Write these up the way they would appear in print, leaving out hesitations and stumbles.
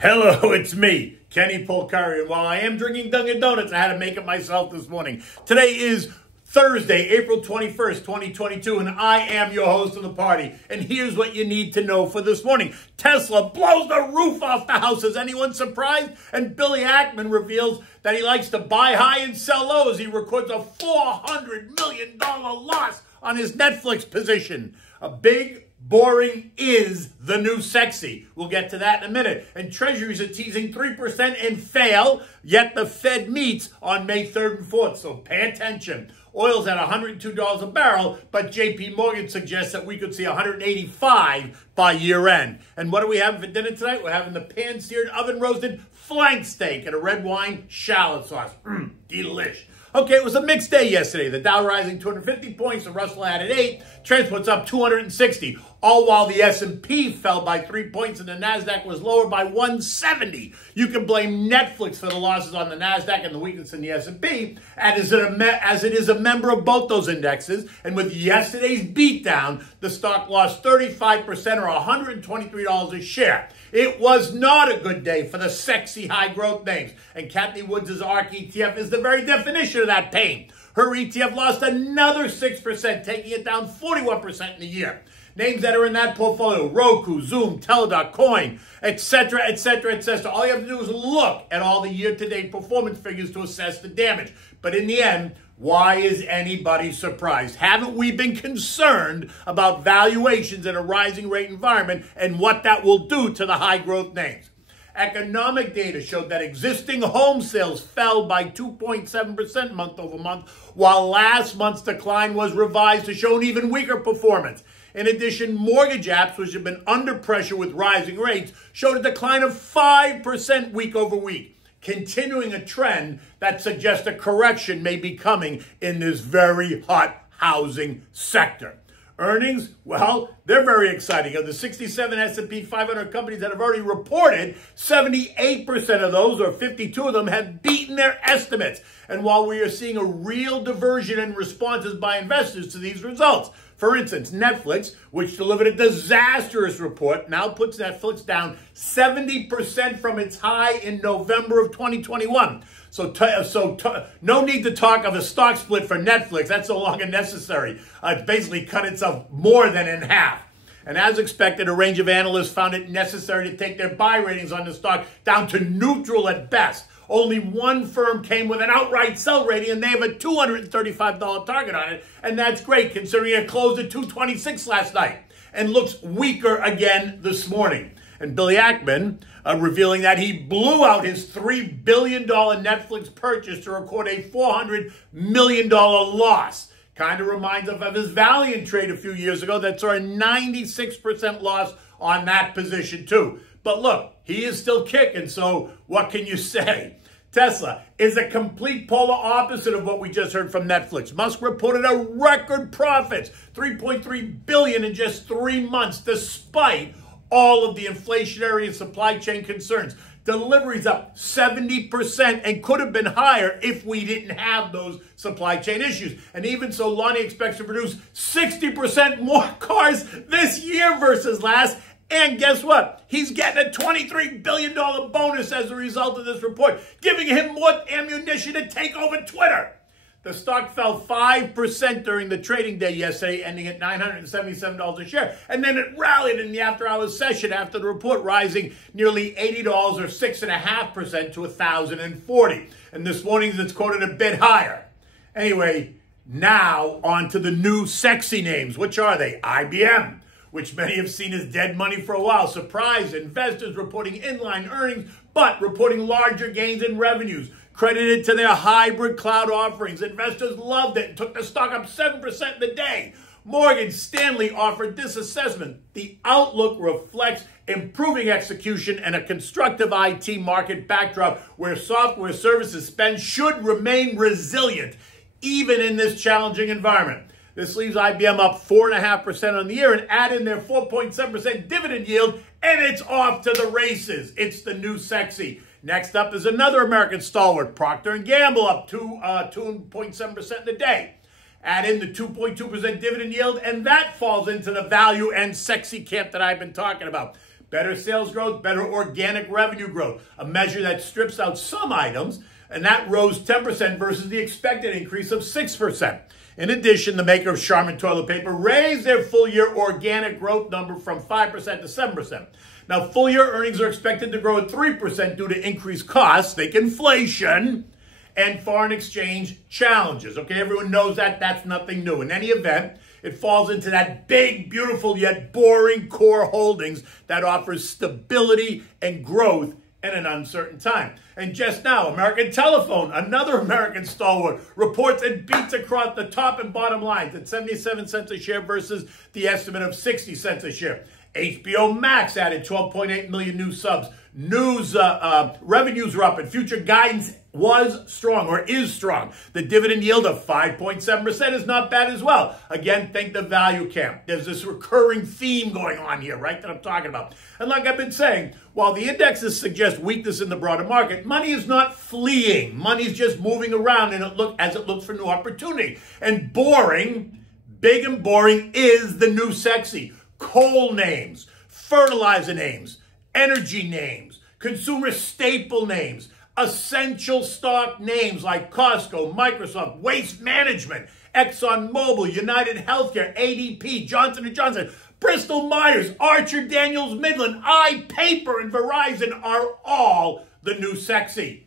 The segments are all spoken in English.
Hello, it's me, Kenny Polcari, and while I am drinking Dunkin' Donuts, I had to make it myself this morning. Today is Thursday, April 21st, 2022, and I am your host of the party. And here's what you need to know for this morning. Tesla blows the roof off the house. Is anyone surprised? And Billy Ackman reveals that he likes to buy high and sell low as he records a $400 million loss on his Netflix position. A big boring is the new sexy. We'll get to that in a minute. And treasuries are teasing 3% and fail, yet the Fed meets on May 3rd and 4th, so pay attention. Oil's at $102 a barrel, but JP Morgan suggests that we could see $185 by year end. And what are we having for dinner tonight? We're having the pan-seared, oven-roasted flank steak and a red wine shallot sauce. Delish. Okay, it was a mixed day yesterday. The Dow rising 250 points, the Russell added 8, transport's up 260, all while the S&P fell by 3 points and the NASDAQ was lower by 170. You can blame Netflix for the losses on the NASDAQ and the weakness in the S&P, as it is a member of both those indexes. And with yesterday's beatdown, the stock lost 35% or $123 a share. It was not a good day for the sexy high-growth names. And Cathie Woods' ARK ETF is the very definition of that pain. Her ETF lost another 6%, taking it down 41% in a year. Names that are in that portfolio: Roku, Zoom, Teladoc, Coin, etc., etc., etc. All you have to do is look at all the year-to-date performance figures to assess the damage. But in the end, why is anybody surprised? Haven't we been concerned about valuations in a rising rate environment and what that will do to the high-growth names? Economic data showed that existing home sales fell by 2.7% month over month, while last month's decline was revised to show an even weaker performance. In addition, mortgage apps, which have been under pressure with rising rates, showed a decline of 5% week over week, continuing a trend that suggests a correction may be coming in this very hot housing sector. Earnings, well, they're very exciting. Of the 67 S&P 500 companies that have already reported, 78% of those, or 52 of them, have beaten their estimates. And while we are seeing a real diversion in responses by investors to these results, for instance, Netflix, which delivered a disastrous report, now puts Netflix down 70% from its high in November of 2021. So no need to talk of a stock split for Netflix. That's no longer necessary. It's basically cut itself more than in half. And as expected, a range of analysts found it necessary to take their buy ratings on the stock down to neutral at best. Only one firm came with an outright sell rating, and they have a $235 target on it. And that's great, considering it closed at $226 last night and looks weaker again this morning. And Billy Ackman revealing that he blew out his $3 billion Netflix purchase to record a $400 million loss. Kind of reminds us of his Valiant trade a few years ago that saw a 96% loss on that position too. But look, he is still kicking, so what can you say? Tesla is a complete polar opposite of what we just heard from Netflix. Musk reported a record profits, $3.3 billion in just 3 months, despite all of the inflationary and supply chain concerns. Deliveries up 70% and could have been higher if we didn't have those supply chain issues. And even so, Lonnie expects to produce 60% more cars this year versus last. And guess what? He's getting a $23 billion bonus as a result of this report, giving him more ammunition to take over Twitter. The stock fell 5% during the trading day yesterday, ending at $977 a share. And then it rallied in the after-hours session after the report, rising nearly $80 or 6.5% to $1,040. And this morning it's quoted a bit higher. Anyway, now on to the new sexy names. Which are they? IBM, which many have seen as dead money for a while. Surprised investors reporting inline earnings, but reporting larger gains in revenues, credited to their hybrid cloud offerings. Investors loved it and took the stock up 7% in the day. Morgan Stanley offered this assessment: the outlook reflects improving execution and a constructive IT market backdrop where software services spend should remain resilient, even in this challenging environment. This leaves IBM up 4.5% on the year, and add in their 4.7% dividend yield, and it's off to the races. It's the new sexy. Next up is another American stalwart, Procter & Gamble, up 2.7% in the day. Add in the 2.2% dividend yield, and that falls into the value and sexy camp that I've been talking about. better sales growth, better organic revenue growth, a measure that strips out some items, and that rose 10% versus the expected increase of 6%. In addition, the maker of Charmin toilet paper raised their full-year organic growth number from 5% to 7%. Now, full-year earnings are expected to grow at 3% due to increased costs, think inflation, and foreign exchange challenges. Okay, everyone knows that. That's nothing new. In any event, it falls into that big, beautiful, yet boring core holdings that offers stability and growth in an uncertain time. And just now, American Telephone, another American stalwart, reports and beats across the top and bottom lines at 77 cents a share versus the estimate of 60 cents a share. HBO Max added 12.8 million new subs. Revenues are up and future guidance was strong or is strong. The dividend yield of 5.7% is not bad as well. Again, think the value camp. There's this recurring theme going on here, right, that I'm talking about. And like I've been saying, while the indexes suggest weakness in the broader market, money is not fleeing. Money is just moving around and as it looks for new opportunity. And boring, big and boring, is the new sexy. Coal names, fertilizer names, energy names, consumer staple names, essential stock names like Costco, Microsoft, Waste Management, ExxonMobil, United Healthcare, ADP, Johnson & Johnson, Bristol Myers, Archer Daniels Midland, iPaper, and Verizon are all the new sexy.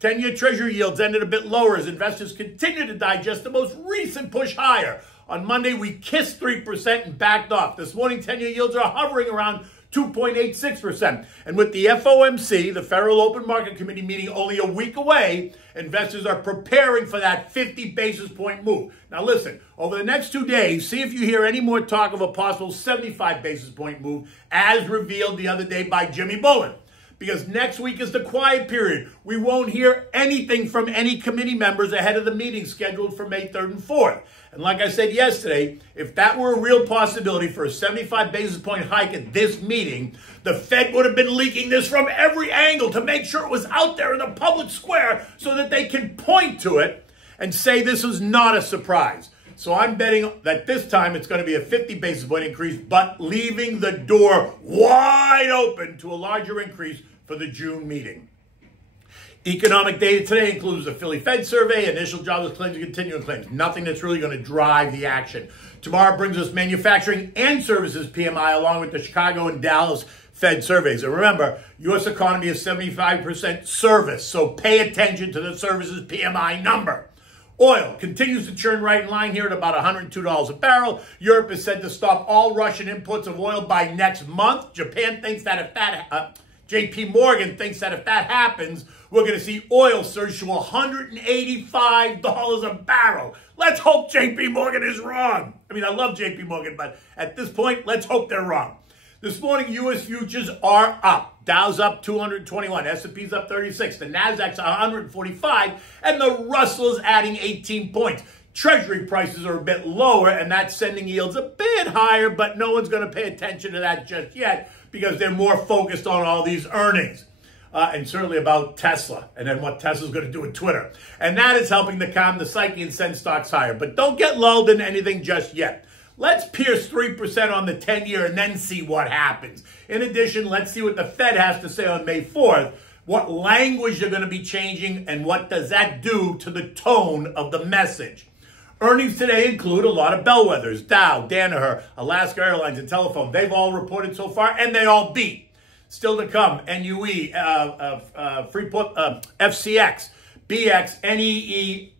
10-year Treasury yields ended a bit lower as investors continue to digest the most recent push higher. On Monday, we kissed 3% and backed off. This morning, 10-year yields are hovering around 2.86%. And with the FOMC, the Federal Open Market Committee, meeting only a week away, investors are preparing for that 50 basis point move. Now listen, over the next 2 days, see if you hear any more talk of a possible 75 basis point move as revealed the other day by Jimmy Bullen. Because next week is the quiet period. We won't hear anything from any committee members ahead of the meeting scheduled for May 3rd and 4th. And like I said yesterday, if that were a real possibility for a 75 basis point hike at this meeting, the Fed would have been leaking this from every angle to make sure it was out there in the public square so that they can point to it and say this was not a surprise. So I'm betting that this time it's going to be a 50 basis point increase, but leaving the door wide open to a larger increase for the June meeting. Economic data today includes the Philly Fed survey, initial jobless claims, and continuing claims. Nothing that's really going to drive the action. Tomorrow brings us manufacturing and services PMI along with the Chicago and Dallas Fed surveys. And remember, U.S. economy is 75% service, so pay attention to the services PMI number. Oil continues to churn right in line here at about $102 a barrel. Europe is said to stop all Russian imports of oil by next month. Japan thinks that if that JP Morgan thinks that if that happens, we're going to see oil surge to $185 a barrel. Let's hope JP Morgan is wrong. I mean, I love JP Morgan, but at this point, let's hope they're wrong. This morning, U.S. futures are up. Dow's up 221, S&P's up 36, the Nasdaq's 145, and the Russell is adding 18 points. Treasury prices are a bit lower, and that's sending yields a bit higher, but no one's going to pay attention to that just yet because they're more focused on all these earnings. And certainly about Tesla and then what Tesla's going to do with Twitter. And that is helping to calm the psyche and send stocks higher. But don't get lulled in anything just yet. Let's pierce 3% on the 10-year and then see what happens. In addition, let's see what the Fed has to say on May 4th, what language they're going to be changing, and what does that do to the tone of the message. Earnings today include a lot of bellwethers. Dow, Danaher, Alaska Airlines, and Telephone. They've all reported so far, and they all beat. Still to come, NUE, Freeport, FCX, BX, NEE,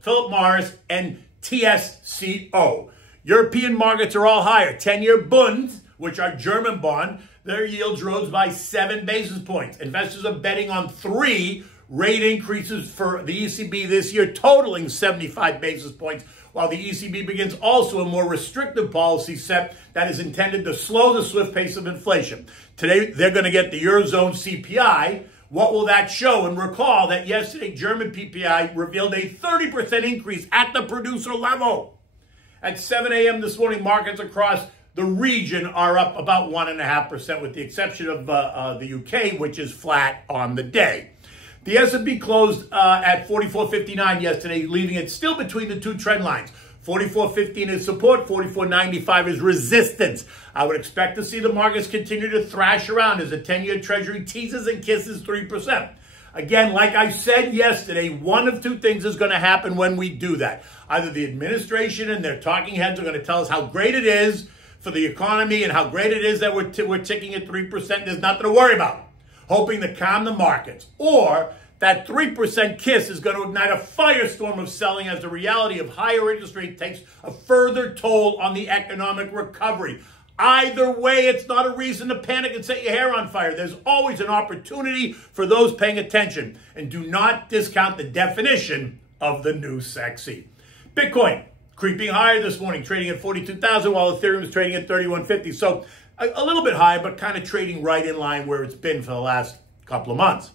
Philip Morris, and TSCO. European markets are all higher. 10-year Bund, which are German bond, their yields rose by 7 basis points. Investors are betting on 3 rate increases for the ECB this year, totaling 75 basis points, while the ECB begins also a more restrictive policy set that is intended to slow the swift pace of inflation. Today, they're going to get the Eurozone CPI. What will that show? And recall that yesterday, German PPI revealed a 30% increase at the producer level. At 7 a.m. this morning, markets across the region are up about 1.5%, with the exception of the UK, which is flat on the day. The S&P closed at 44.59 yesterday, leaving it still between the two trend lines. 44.15 is support, 44.95 is resistance. I would expect to see the markets continue to thrash around as the 10-year Treasury teases and kisses 3%. Again, like I said yesterday, one of two things is going to happen when we do that. Either the administration and their talking heads are going to tell us how great it is for the economy and how great it is that we're ticking at 3%. There's nothing to worry about, hoping to calm the markets. Or that 3% kiss is going to ignite a firestorm of selling as the reality of higher interest rate takes a further toll on the economic recovery. Either way, it's not a reason to panic and set your hair on fire. There's always an opportunity for those paying attention. And do not discount the definition of the new sexy. Bitcoin creeping higher this morning, trading at 42,000 while Ethereum is trading at 3150. So a little bit high, but kind of trading right in line where it's been for the last couple of months.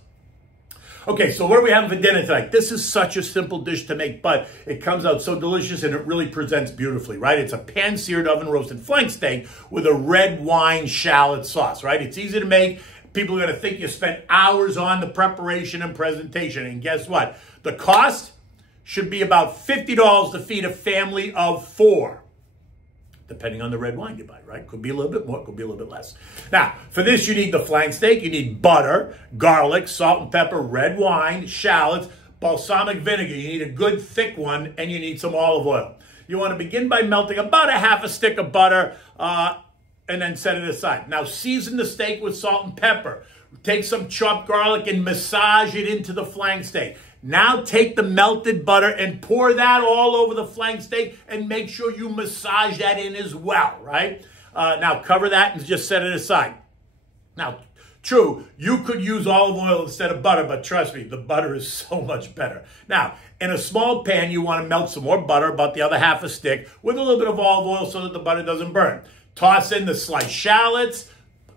Okay, so what are we having for dinner tonight? This is such a simple dish to make, but it comes out so delicious and it really presents beautifully, right? It's a pan-seared oven-roasted flank steak with a red wine shallot sauce, right? It's easy to make. People are going to think you spent hours on the preparation and presentation. And guess what? The cost should be about $50 to feed a family of 4. Depending on the red wine you buy, right? Could be a little bit more, could be a little bit less. Now, for this, you need the flank steak. You need butter, garlic, salt and pepper, red wine, shallots, balsamic vinegar. You need a good thick one, and you need some olive oil. You want to begin by melting about a half a stick of butter, and then set it aside. Now, season the steak with salt and pepper. Take some chopped garlic and massage it into the flank steak. Now take the melted butter and pour that all over the flank steak and make sure you massage that in as well, right? Now cover that and just set it aside. Now, true, you could use olive oil instead of butter, but trust me, the butter is so much better. Now, in a small pan, you want to melt some more butter, about the other half a stick, with a little bit of olive oil so that the butter doesn't burn. Toss in the sliced shallots.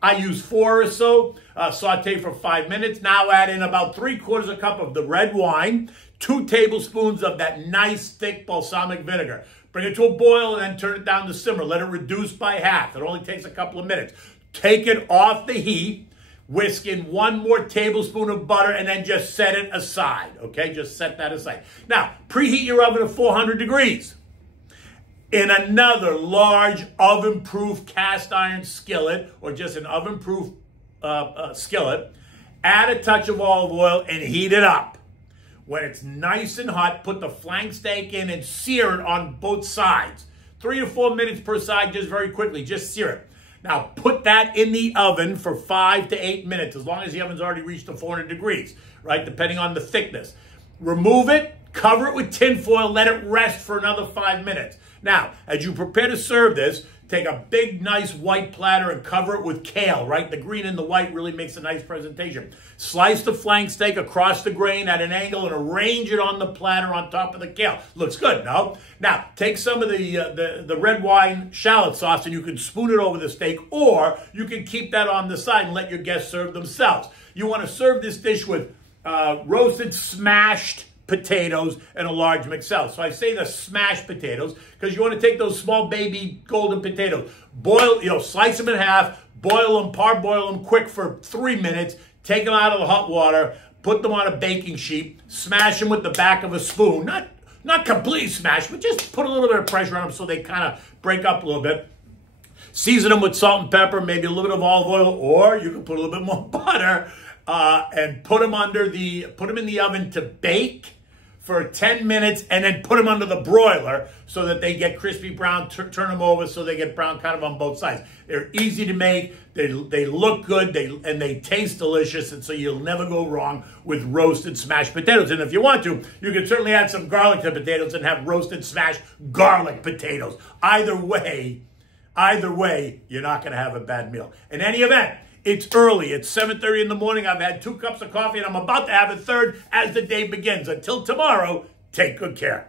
I use 4 or so, saute for 5 minutes. Now add in about 3/4 cup of the red wine, 2 tablespoons of that nice thick balsamic vinegar. Bring it to a boil and then turn it down to simmer. Let it reduce by half. It only takes a couple of minutes. Take it off the heat, whisk in 1 more tablespoon of butter, and then just set it aside, okay? Just set that aside. Now, preheat your oven to 400 degrees. In another large oven-proof cast iron skillet, or just an oven-proof skillet, add a touch of olive oil and heat it up. When it's nice and hot, put the flank steak in and sear it on both sides. 3 to 4 minutes per side, just very quickly, just sear it. Now, put that in the oven for 5 to 8 minutes, as long as the oven's already reached the 400 degrees, right, depending on the thickness. Remove it, cover it with tin foil, let it rest for another 5 minutes. Now, as you prepare to serve this, take a big, nice white platter and cover it with kale, right? The green and the white really makes a nice presentation. Slice the flank steak across the grain at an angle and arrange it on the platter on top of the kale. Looks good, no? Now, take some of the red wine shallot sauce and you can spoon it over the steak, or you can keep that on the side and let your guests serve themselves. You want to serve this dish with roasted, smashed potatoes and a large mixel. So I say the smashed potatoes because you want to take those small baby golden potatoes, boil, slice them in half, boil them, parboil them quick for 3 minutes, take them out of the hot water, put them on a baking sheet, smash them with the back of a spoon, not completely smashed, but just put a little bit of pressure on them so they kind of break up a little bit. Season them with salt and pepper, maybe a little bit of olive oil, or you can put a little bit more butter, and put them in the oven to bake for 10 minutes, and then put them under the broiler so that they get crispy brown. Turn them over so they get brown kind of on both sides. They're easy to make. They look good. And they taste delicious. And so you'll never go wrong with roasted smashed potatoes. And if you want to, you can certainly add some garlic to potatoes and have roasted smashed garlic potatoes. Either way, you're not going to have a bad meal. In any event, it's early. It's 7:30 in the morning. I've had 2 cups of coffee, and I'm about to have a third as the day begins. Until tomorrow, take good care.